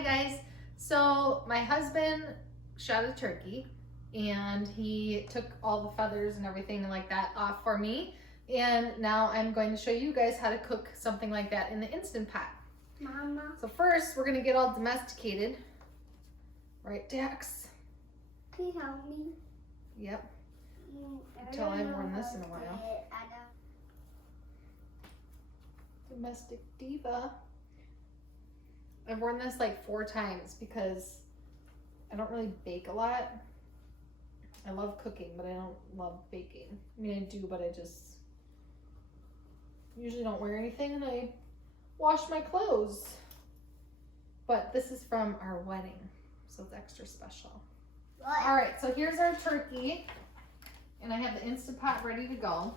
Hi guys. So my husband shot a turkey and he took all the feathers and everything like that off for me. And now I'm going to show you guys how to cook something like that in the Instant Pot. Mama. So first we're gonna get all domesticated. Right, Dax? Can you help me? Yep. Until I haven't worn this in a while. Domestic diva. I've worn this like 4 times because I don't really bake a lot. I love cooking, but I don't love baking. I mean, I do, but I just usually don't wear anything and I wash my clothes. But this is from our wedding, so it's extra special. What? All right, so here's our turkey, and I have the Instant Pot ready to go.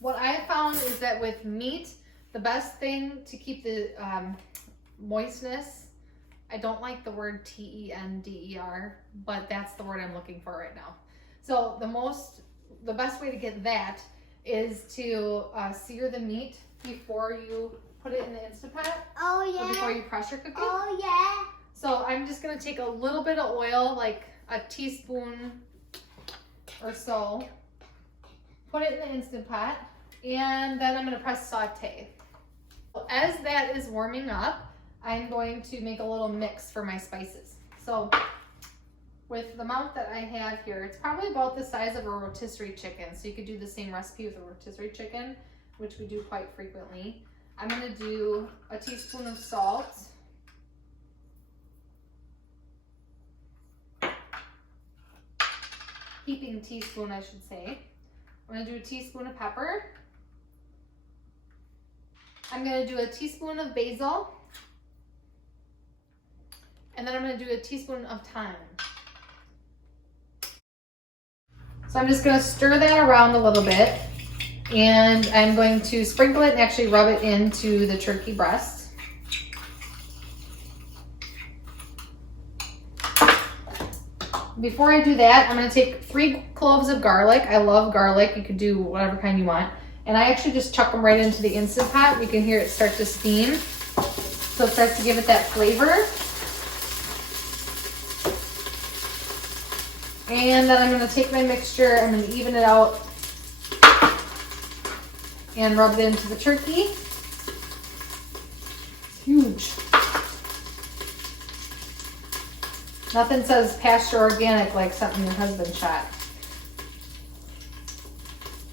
What I have found is that with meat, the best thing to keep the moistness, I don't like the word T-E-N-D-E-R, but that's the word I'm looking for right now. So the best way to get that is to sear the meat before you put it in the Instant Pot. Oh Or yeah. before you pressure cook it. Oh yeah. So I'm just gonna take a little bit of oil, like a teaspoon or so, put it in the Instant Pot, and then I'm gonna press saute. As that is warming up, I'm going to make a little mix for my spices. So with the amount that I have here, it's probably about the size of a rotisserie chicken. So you could do the same recipe with a rotisserie chicken, which we do quite frequently. I'm gonna do a teaspoon of salt. Heaping teaspoon, I should say. I'm gonna do a teaspoon of pepper. I'm gonna do a teaspoon of basil. And then I'm gonna do a teaspoon of thyme. So I'm just gonna stir that around a little bit. And I'm going to sprinkle it and actually rub it into the turkey breast. Before I do that, I'm gonna take 3 cloves of garlic. I love garlic. You could do whatever kind you want. And I actually just chuck them right into the Instant Pot. You can hear it start to steam. So it starts to give it that flavor. And then I'm gonna take my mixture, I'm gonna even it out and rub it into the turkey. It's huge. Nothing says pasture organic like something your husband shot.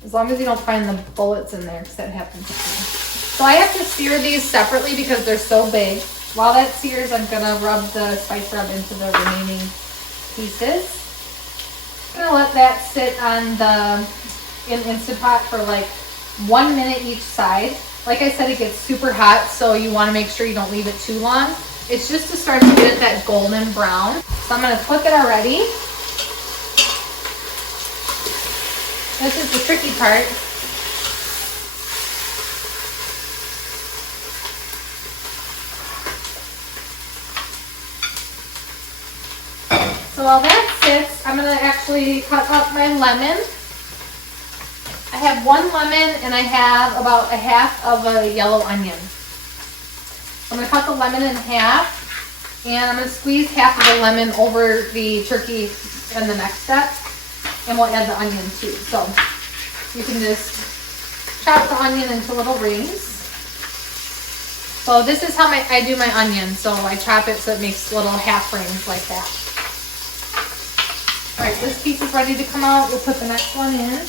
As long as you don't find the bullets in there, because that happens to me. So I have to sear these separately because they're so big. While that sears, I'm gonna rub the spice rub into the remaining pieces. I'm gonna let that sit on in Instant Pot for like 1 minute each side. Like I said, it gets super hot, so you wanna make sure you don't leave it too long. It's just to start to get it that golden brown. So I'm gonna flip it already. This is the tricky part. So while that sits, I'm gonna actually cut up my lemon. I have 1 lemon and I have about a half of a yellow onion. I'm gonna cut the lemon in half and I'm gonna squeeze half of the lemon over the turkey in the next step. And we'll add the onion too. So you can just chop the onion into little rings. So this is how I do my onion. So I chop it so it makes little half rings like that. All right, this piece is ready to come out. We'll put the next one in.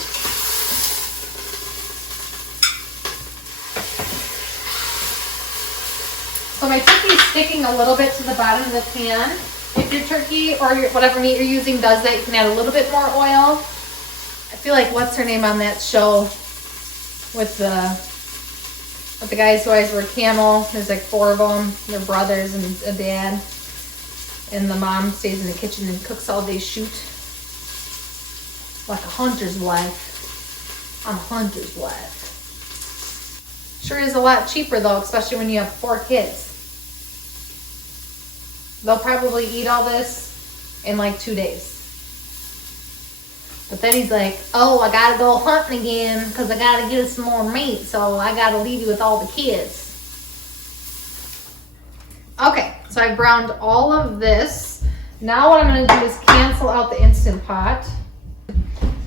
So my turkey is sticking a little bit to the bottom of the pan. If your turkey or whatever meat you're using does that, you can add a little bit more oil. I feel like, what's her name on that show with the guys who always wear camel? There's like 4 of them. They're brothers and a dad. And the mom stays in the kitchen and cooks all day shoot. Like a hunter's wife. I'm a hunter's wife. Sure is a lot cheaper though, especially when you have 4 kids. They'll probably eat all this in like 2 days. But then he's like, oh, I gotta go hunting again because I gotta get some more meat, so I gotta leave you with all the kids. So I browned all of this. Now what I'm gonna do is cancel out the Instant Pot.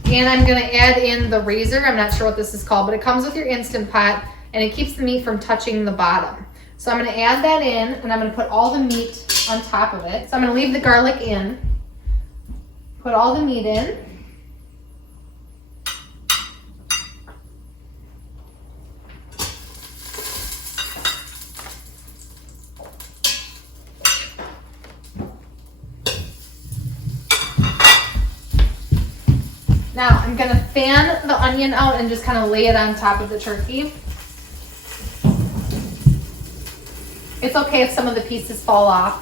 And I'm gonna add in the razor. I'm not sure what this is called, but it comes with your Instant Pot and it keeps the meat from touching the bottom. So I'm gonna add that in and I'm gonna put all the meat on top of it. So I'm gonna leave the garlic in, put all the meat in. Now I'm gonna fan the onion out and just kind of lay it on top of the turkey. It's okay if some of the pieces fall off.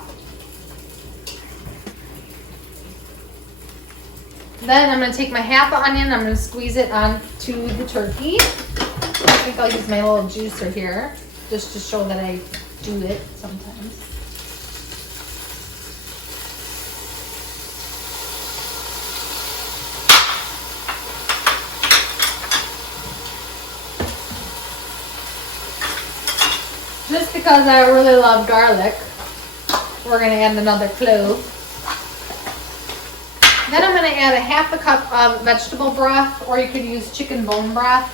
Then I'm gonna take my half onion, I'm gonna squeeze it onto the turkey. I think I'll use my little juicer here, just to show that I do it sometimes. Just because I really love garlic, we're gonna add another clove. Then I'm gonna add a half a cup of vegetable broth, or you could use chicken bone broth.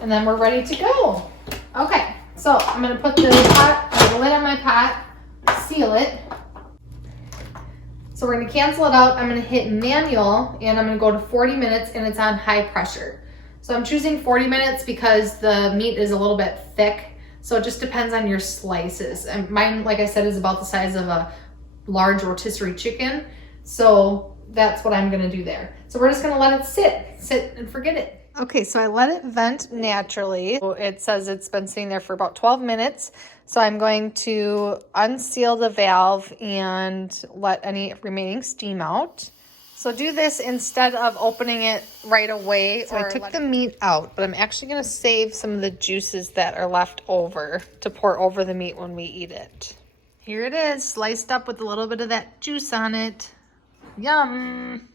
And then we're ready to go. Okay, so I'm gonna put the lid on my pot, seal it. So we're gonna cancel it out. I'm gonna hit manual and I'm gonna go to 40 minutes and it's on high pressure. So I'm choosing 40 minutes because the meat is a little bit thick. So it just depends on your slices. And mine, like I said, is about the size of a large rotisserie chicken. So that's what I'm gonna do there. So we're just gonna let it sit and forget it. Okay, so I let it vent naturally. It says it's been sitting there for about 12 minutes. So I'm going to unseal the valve and let any remaining steam out. So do this instead of opening it right away. So I took the meat out, but I'm actually gonna save some of the juices that are left over to pour over the meat when we eat it. Here it is, sliced up with a little bit of that juice on it. Yum!